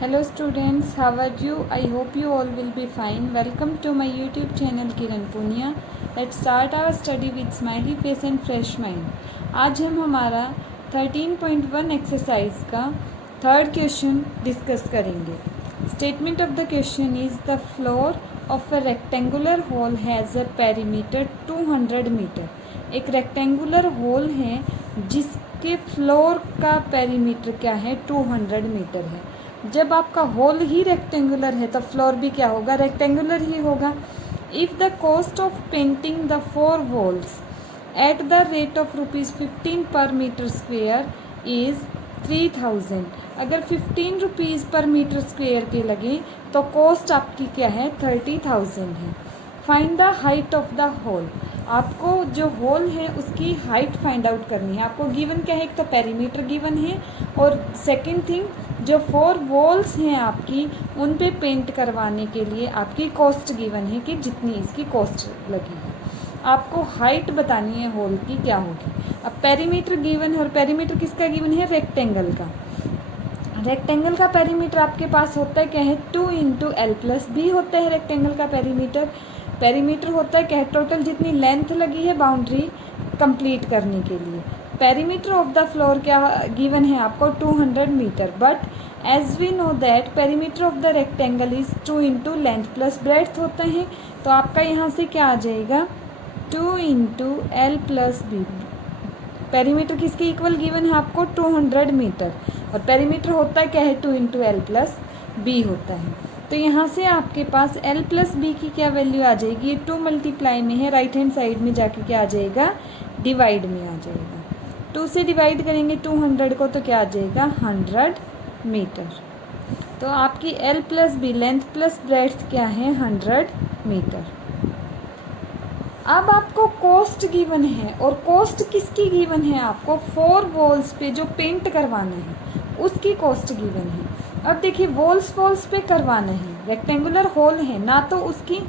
Hello students, how are you? I hope you all will be fine. Welcome to my YouTube channel Kiran Punia. Let's start our study with smiley face and fresh mind. आज हम हमारा 13.1 exercise का third question discuss करेंगे. Statement of the question is the floor of a rectangular hall has a perimeter 200 metre. एक rectangular hall है जिसके floor का perimeter क्या है 200 मीटर है. जब आपका होल ही रेक्टेंगुलर है तो फ्लोर भी क्या होगा, रेक्टेंगुलर ही होगा. If the cost of painting the 4 walls at the rate of ₹15 पर मीटर स्क्वेयर इज़ 3000. अगर 15 रुपीज़ पर मीटर स्क्वेयर के लगे तो कॉस्ट आपकी क्या है 30,000 है. Find the height of the hall. आपको जो होल है उसकी हाइट फाइंड आउट करनी है. आपको गिवन क्या है, एक तो पेरीमीटर गिवन है और सेकंड थिंग जो 4 वॉल्स हैं आपकी उन पे पेंट करवाने के लिए आपकी कॉस्ट गिवन है कि जितनी इसकी कॉस्ट लगी है. आपको हाइट बतानी है होल की क्या होगी. अब पेरीमीटर गिवन है और पेरीमीटर किसका गिवन है, रेक्टेंगल का. रेक्टेंगल का पेरीमीटर आपके पास होता है क्या है 2 × L+B होता है रेक्टेंगल का पेरीमीटर. पेरीमीटर होता है क्या है टोटल जितनी लेंथ लगी है बाउंड्री कंप्लीट करने के लिए. पेरीमीटर ऑफ द फ्लोर क्या गिवन है आपको 200 metre. But as we know that perimeter of the rectangle is 2 × length plus breadth होता है. तो आपका यहाँ से क्या आ जाएगा 2 × L+B. पेरीमीटर किसके इक्वल गिवन है आपको 200 मीटर और पेरीमीटर होता है क्या है 2 × L+B होता है. तो यहाँ से आपके पास L+B की क्या वैल्यू आ जाएगी, ये 2 मल्टीप्लाई में है, राइट हैंड साइड में जाके क्या आ जाएगा डिवाइड में आ जाएगा. 2 से डिवाइड करेंगे 200 को तो क्या आ जाएगा 100 मीटर. तो आपकी L+B लेंथ प्लस ब्रेड्थ क्या है 100 मीटर. अब आपको कॉस्ट गिवन है और कॉस्ट किसकी गिवन है आपको 4 वॉल्स पे जो पेंट करवाना है उसकी कॉस्ट गिवन है. अब देखिए वॉल्स पे करवाना है, रेक्टेंगुलर होल है ना, तो उसकी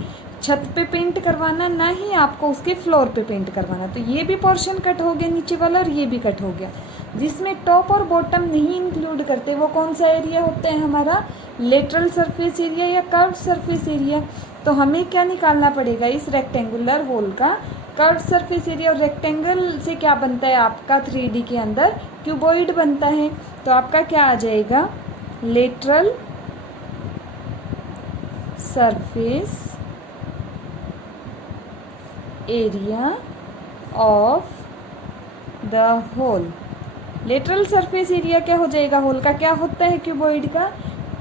छत पे पेंट करवाना ना ही आपको उसके फ्लोर पे पेंट करवाना. तो ये भी पोर्शन कट हो गया नीचे वाला और ये भी कट हो गया. जिसमें टॉप और बॉटम नहीं इंक्लूड करते वो कौन सा एरिया होता है हमारा लेटरल सरफेस एरिया या कर्व्ड सरफेस एरिया. तो हमें क्या निकालना पड़ेगा इस रेक्टेंगुलर होल का कर्व्ड सरफेस एरिया. और रेक्टेंगल से क्या बनता है आपका 3D के अंदर क्यूबॉइड बनता है. तो आपका क्या आ जाएगा lateral surface area of the hall. Lateral surface area क्या हो जाएगा होल का, क्या होता है क्यूबॉइड का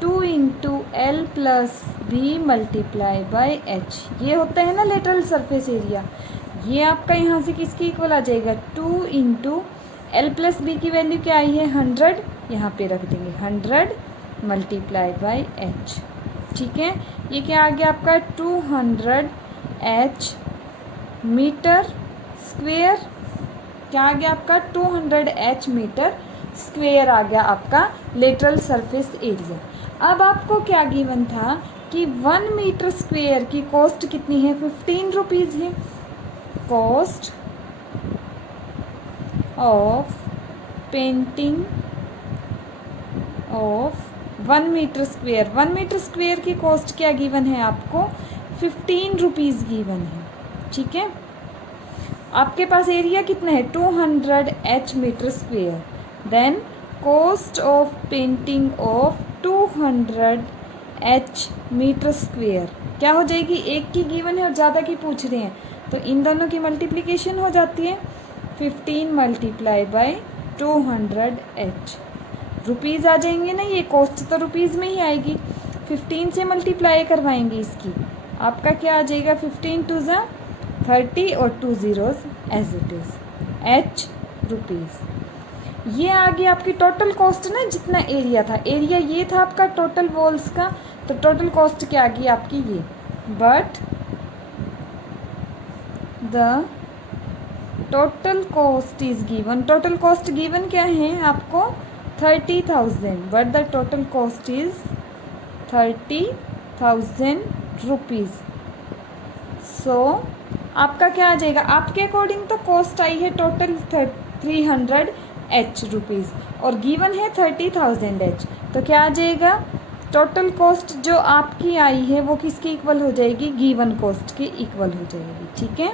2 × L+B मल्टीप्लाई बाय H. ये होता है ना लेटरल सरफेस एरिया. ये आपका यहाँ से किसकी इक्वल आ जाएगा 2 × L+B की वैल्यू क्या आई है 100, यहाँ पे रख देंगे 100 मल्टीप्लाई बाय H. ठीक है, ये क्या आ गया आपका 200 H मीटर स्क्वेयर. क्या आ गया आपका 200 H मीटर स्क्वेयर आ गया आपका लेटरल सरफेस एरिया. अब आपको क्या गिवन था कि 1 मीटर स्क्वेयर की कॉस्ट कितनी है 15 रुपीज़ है. Cost of painting of 1 metre square. 1 metre square की कॉस्ट क्या गिवन है आपको 15 रुपीज़ गिवन है. ठीक है, आपके पास एरिया कितना है 200 H metre square. Then cost of painting of 200 H metre square क्या हो जाएगी, एक की गिवन है और ज़्यादा की पूछ रहे हैं तो इन दोनों की मल्टीप्लिकेशन हो जाती है 15 मल्टीप्लाई बाय 200 H. रुपीज़ आ जाएंगे ना, ये कॉस्ट तो रुपीज़ में ही आएगी. 15 से मल्टीप्लाई करवाएंगे इसकी, आपका क्या आ जाएगा 15 × 2 = 30 और 2 zeros as it is H rupees. ये आ गई आपकी टोटल कॉस्ट ना, जितना एरिया था. एरिया ये था आपका टोटल वॉल्स का, तो टोटल कॉस्ट क्या आ गई आपकी ये. But the total cost is given. Total cost given क्या है आपको 30,000. But the total cost is 30,000 rupees. So आपका क्या आ जाएगा आपके अकॉर्डिंग तो कॉस्ट आई है टोटल 300 H रुपीज़ और गिवन है 30,000 H. तो क्या आ जाएगा टोटल कॉस्ट जो आपकी आई है वो किसके इक्वल हो जाएगी, गिवन कॉस्ट के इक्वल हो जाएगी। ठीक है,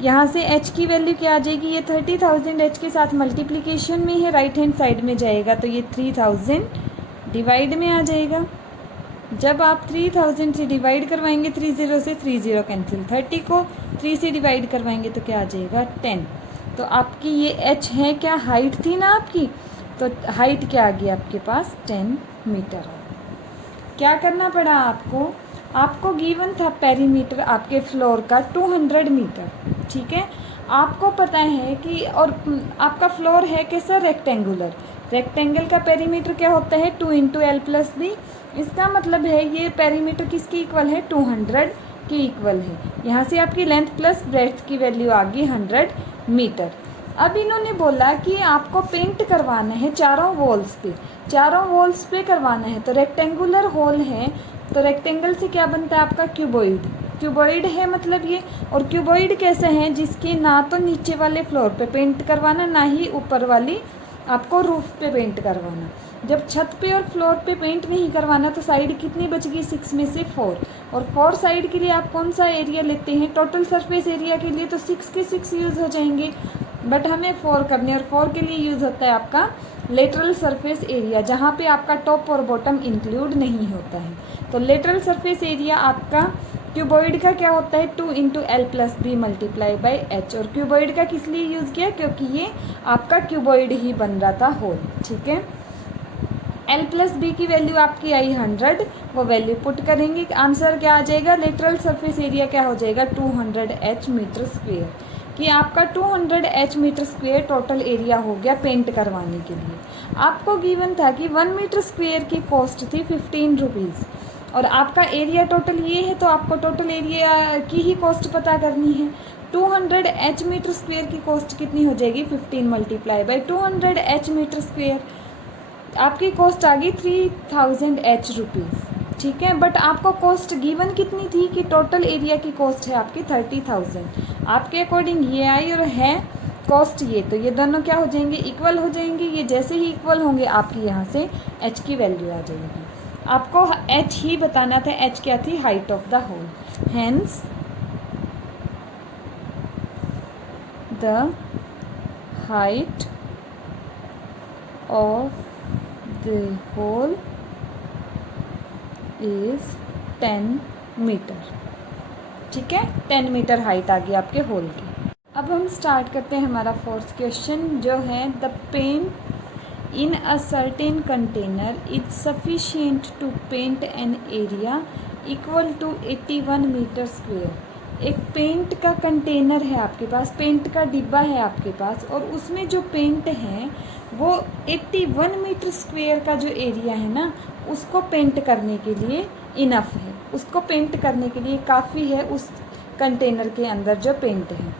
यहाँ से h की वैल्यू क्या आ जाएगी, ये 30,000 h के साथ मल्टीप्लिकेशन में है, राइट हैंड साइड में जाएगा तो ये 3000 डिवाइड में आ जाएगा। जब आप 3000 से डिवाइड करवाएंगे, 30 से 30 कैंसिल, 30 को 3 से डिवाइड करवाएंगे तो क्या आ जाएगा 10। तो आपकी ये h है क्या, हाइट थी ना आपकी, तो हाइट क्या आ गई आपके पास 10 मीटर। क्या करना पड़ा आपको, आपको गिवन था पेरीमीटर आपके फ्लोर का 200 मीटर। ठीक है, आपको पता है कि, और आपका फ्लोर है कैसा, रेक्टेंगुलर, रेक्टेंगल का पेरीमीटर क्या होता है 2 × L+B। इसका मतलब है ये पेरीमीटर किसके इक्वल है, 200 के इक्वल है। यहाँ से आपकी लेंथ प्लस ब्रेड्थ की वैल्यू आ गई 100 मीटर। अब इन्होंने बोला कि आपको पेंट करवाना है चारों वॉल्स पे करवाना है। तो रेक्टेंगुलर होल है, तो रेक्टेंगल से क्या बनता है आपका, क्यूबॉइड है मतलब ये। और क्यूबॉइड कैसा है, जिसके ना तो नीचे वाले फ्लोर पे पेंट करवाना, ना ही ऊपर वाली आपको रूफ पे पेंट करवाना। जब छत पे और फ्लोर पे पेंट नहीं करवाना तो साइड कितनी बच गई, 6 में से 4। और 4 साइड के लिए आप कौन सा एरिया लेते हैं, टोटल सरफेस एरिया के लिए तो 6 के 6 यूज़ हो जाएंगे, बट हमें 4 करने, और 4 के लिए यूज़ होता है आपका लेटरल सरफेस एरिया, जहाँ पे आपका टॉप और बॉटम इंक्लूड नहीं होता है। तो लेटरल सरफेस एरिया आपका क्यूबॉइड का क्या होता है, 2 × L+B × H। और क्यूबॉइड का किस लिए यूज़ किया, क्योंकि ये आपका क्यूबॉइड ही बन रहा था होल। ठीक है, L+B की वैल्यू आपकी आई 100, वो वैल्यू पुट करेंगे, आंसर क्या आ जाएगा, लेटरल सरफेस एरिया क्या हो जाएगा 200 H मीटर स्क्वेयर। कि आपका 200 H metre square total area हो गया पेंट करवाने के लिए। आपको गिवन था कि 1 मीटर स्क्वेयर की कॉस्ट थी 15 रुपीज़, और आपका एरिया टोटल ये है, तो आपको टोटल एरिया की ही कॉस्ट पता करनी है। 200 H मीटर स्क्वेयर की कॉस्ट कितनी हो जाएगी, 15 × 200 H मीटर स्क्वेयर, आपकी कॉस्ट आ गई 3000 H रुपीज़। ठीक है, बट आपको कॉस्ट गिवन कितनी थी कि टोटल एरिया की कॉस्ट है आपकी 30,000, आपके अकॉर्डिंग ये आई और है कॉस्ट ये, तो ये दोनों क्या हो जाएंगे, इक्वल हो जाएंगे। ये जैसे ही इक्वल होंगे आपकी यहाँ से h की वैल्यू आ जाएगी। आपको h ही बताना था, h क्या थी, height of the hall. Hence the height of the hall is 10 metre. ठीक है, 10 मीटर हाइट आ गई आपके होल की। अब हम स्टार्ट करते हैं हमारा फोर्थ क्वेश्चन, जो है the paint in a certain container is sufficient to paint an area equal to 81 metre square. एक पेंट का कंटेनर है आपके पास, पेंट का डिब्बा है आपके पास, और उसमें जो पेंट है वो 81 मीटर स्क्वेयर का जो एरिया है ना, उसको पेंट करने के लिए इनफ है, उसको पेंट करने के लिए काफ़ी है उस कंटेनर के अंदर जो पेंट है।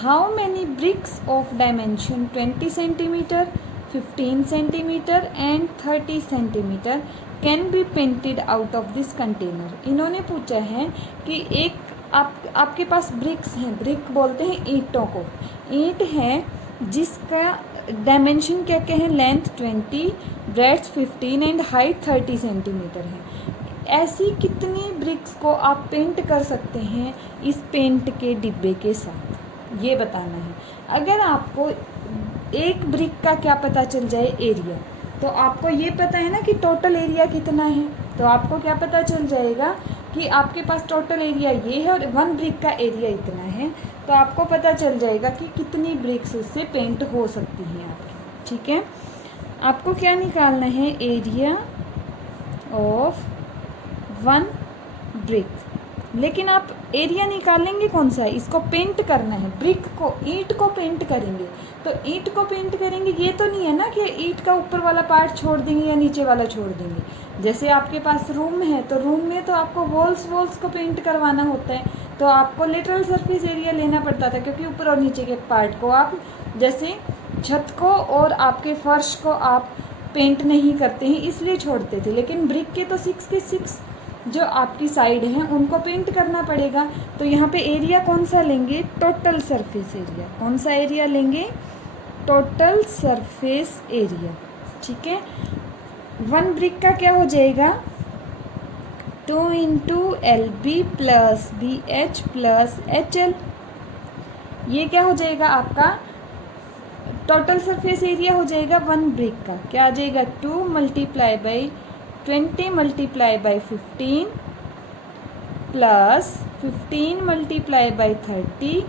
How many bricks of dimension 20 centimetre, 15 centimetre and 30 centimetre can be painted out of this container. इन्होंने पूछा है कि एक आपके पास ब्रिक्स हैं, ब्रिक बोलते हैं ईंटों को, ईंट है जिसका डायमेंशन क्या क्या है, length 20, breadth 15 and height 30 centimetre है। ऐसी कितनी ब्रिक्स को आप पेंट कर सकते हैं इस पेंट के डिब्बे के साथ, ये बताना है। अगर आपको एक ब्रिक का क्या पता चल जाए, एरिया, तो आपको ये पता है ना कि टोटल एरिया कितना है, तो आपको क्या पता चल जाएगा कि आपके पास टोटल एरिया ये है और 1 ब्रिक का एरिया इतना है, तो आपको पता चल जाएगा कि कितनी ब्रिक्स उससे पेंट हो सकती हैं आपकी। ठीक है, आपको क्या निकालना है, एरिया ऑफ 1 ब्रिक। लेकिन आप एरिया निकालेंगे कौन सा है, इसको पेंट करना है, ब्रिक को, ईंट को पेंट करेंगे। तो ईंट को पेंट करेंगे, ये तो नहीं है ना कि ईंट का ऊपर वाला पार्ट छोड़ देंगे या नीचे वाला छोड़ देंगे। जैसे आपके पास रूम है, तो रूम में तो आपको वॉल्स को पेंट करवाना होता है, तो आपको लेटरल सरफेस एरिया लेना पड़ता था, क्योंकि ऊपर और नीचे के पार्ट को आप, जैसे छत को और आपके फर्श को आप पेंट नहीं करते हैं इसलिए छोड़ते थे। लेकिन ब्रिक के तो 6 के 6 जो आपकी साइड हैं उनको पेंट करना पड़ेगा। तो यहाँ पे एरिया कौन सा लेंगे, टोटल सरफेस एरिया। कौन सा एरिया लेंगे, टोटल सरफेस एरिया। ठीक है, 1 ब्रिक का क्या हो जाएगा, 2 into LB plus BH plus HL। ये क्या हो जाएगा आपका टोटल सरफेस एरिया हो जाएगा 1 ब्रिक का, क्या आ जाएगा 2 multiply by 20 multiply by 15 plus 15 multiply by 30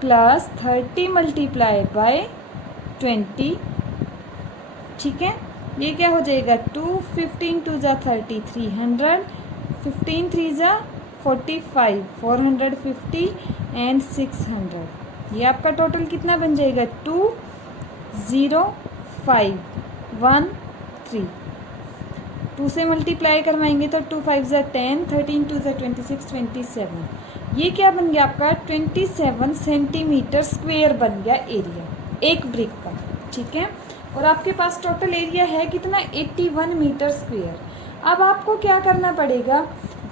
plus 30 multiply by 20। ठीक है, ये क्या हो जाएगा 2, 15 टू ज़ा 30, 300, 15 3 ज़ा 45, 450 एंड 600। ये आपका टोटल कितना बन जाएगा 20513। 2 से मल्टीप्लाई करवाएंगे तो 2 5 ज़ा 10, 13 2 ज़ा 26, 27। ये क्या बन गया आपका 27 सेंटीमीटर स्क्वेयर बन गया एरिया एक ब्रिक का। ठीक है, और आपके पास टोटल एरिया है कितना 81 मीटर स्क्वेयर। अब आपको क्या करना पड़ेगा,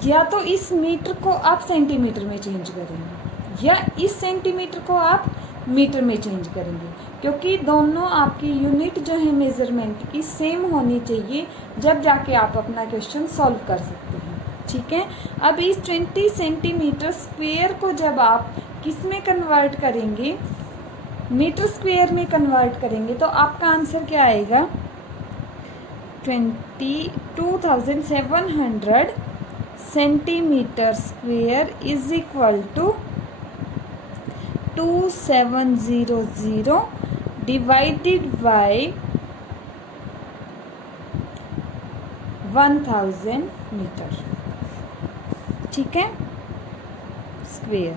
या तो इस मीटर को आप सेंटीमीटर में चेंज करेंगे या इस सेंटीमीटर को आप मीटर में चेंज करेंगे, क्योंकि दोनों आपकी यूनिट जो है मेज़रमेंट की सेम होनी चाहिए, जब जाके आप अपना क्वेश्चन सॉल्व कर सकते हैं। ठीक है, अब इस 20 सेंटीमीटर स्क्वेयर को जब आप किस में कन्वर्ट करेंगे, मीटर स्क्वेयर में कन्वर्ट करेंगे, तो आपका आंसर क्या आएगा 22,700 centimetre square is equal to 2700 divided by 1000 metre. ठीक है, स्क्वेयर,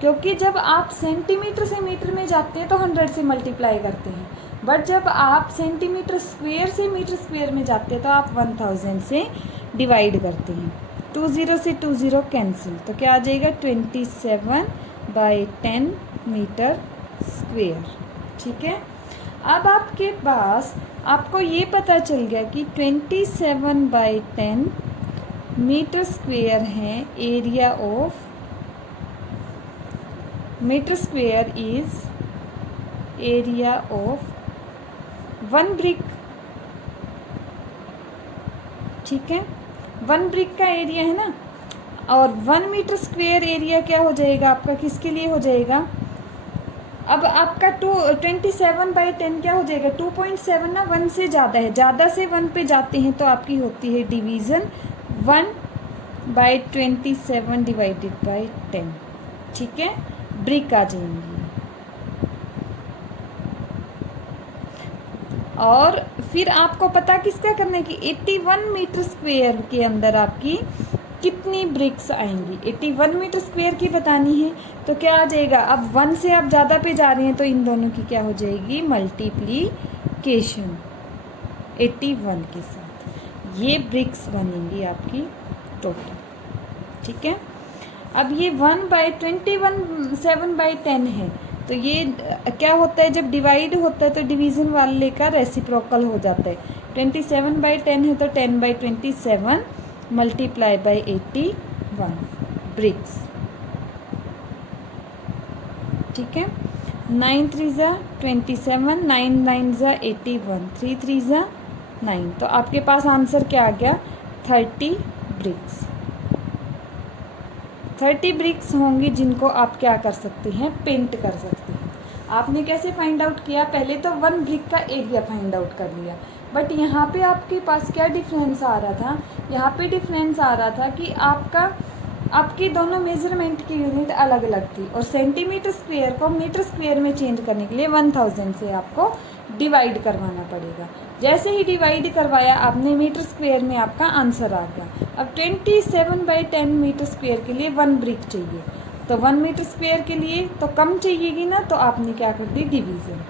क्योंकि जब आप सेंटीमीटर से मीटर में जाते हैं तो 100 से मल्टीप्लाई करते हैं, बट जब आप सेंटीमीटर स्क्वेयर से मीटर स्क्वेयर में जाते हैं तो आप 1000 से डिवाइड करते हैं। 20 से 20 कैंसिल, तो क्या आ जाएगा 27/10 मीटर स्क्वेयर। ठीक है, अब आपके पास आपको ये पता चल गया कि 27/10 मीटर स्क्वेयर है area of metre square is area of 1 brick. ठीक है, 1 ब्रिक का एरिया है ना, और 1 मीटर स्क्वेयर एरिया क्या हो जाएगा आपका, किसके लिए हो जाएगा, अब आपका 27/10 क्या हो जाएगा 2.7 ना, 1 से ज़्यादा है, ज़्यादा से 1 पे जाते हैं तो आपकी होती है डिवीज़न 1/27 डिवाइडेड बाई 10। ठीक है, ब्रिक आ जाएंगी। और फिर आपको पता किसका करना है कि 81 मीटर स्क्वेयर के अंदर आपकी कितनी ब्रिक्स आएंगी, 81 मीटर स्क्वेयर की बतानी है। तो क्या आ जाएगा, अब 1 से आप ज़्यादा पे जा रहे हैं तो इन दोनों की क्या हो जाएगी मल्टीप्लिकेशन 81 के साथ, ये ब्रिक्स बनेंगी आपकी टोटल। ठीक है, अब ये 1/27/10 है, तो ये क्या होता है जब डिवाइड होता है तो डिवीज़न वाले का रेसिप्रोकल हो जाता है। 27/10 है तो 10/27 मल्टीप्लाई बाई 81 ब्रिक्स। ठीक है, 9 3 ज़ा 27, 9 9 ज़ा 81, 3 3 ज़ा 9, तो आपके पास आंसर क्या आ गया 30 ब्रिक्स। 30 ब्रिक्स होंगी जिनको आप क्या कर सकते हैं, पेंट कर सकते हैं। आपने कैसे फाइंड आउट किया, पहले तो 1 ब्रिक का एरिया फाइंड आउट कर लिया, बट यहाँ पे आपके पास क्या डिफरेंस आ रहा था, यहाँ पे डिफरेंस आ रहा था कि आपकी दोनों मेजरमेंट की यूनिट अलग अलग थी, और सेंटीमीटर स्क्वेयर को मीटर स्क्वेयर में चेंज करने के लिए 1000 से आपको डिवाइड करवाना पड़ेगा। जैसे ही डिवाइड करवाया आपने मीटर स्क्वेयर में आपका आंसर आ गया। अब 27/10 मीटर स्क्वेयर के लिए 1 ब्रिक चाहिए, तो 1 मीटर स्क्वेयर के लिए तो कम चाहिएगी ना, तो आपने क्या कर दी डिवीज़न,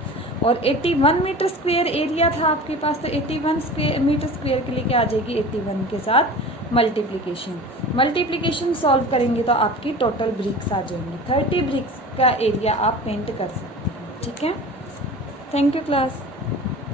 और 81 मीटर स्क्वेयर एरिया था आपके पास, तो 81 मीटर स्क्वेयर के लिए क्या आ जाएगी 81 के साथ मल्टीप्लिकेशन सॉल्व करेंगे तो आपकी टोटल ब्रिक्स आ जाएंगी। 30 ब्रिक्स का एरिया आप पेंट कर सकते हैं। ठीक है, थैंक यू क्लास।